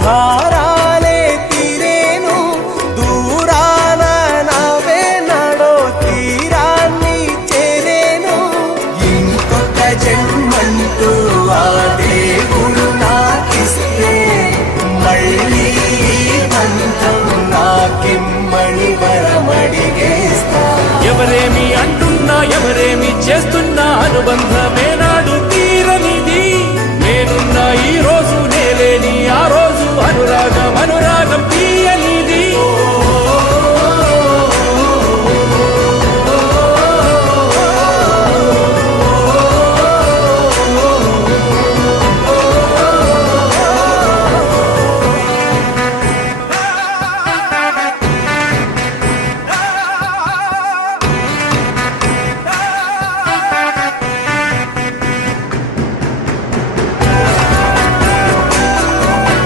భారాలే తీరేను దూరాన నవే నడో తీరాన్ని చేరేను ఇంకొక జన్మంటూ ఆ దేవుడు నాకిస్తే మళ్ళీ బంధం నాకిమ్మని వరమడిగేస్తా. ఎవరేమి అంటున్నా ఎవరేమి చేస్తున్నా అనుబంధమే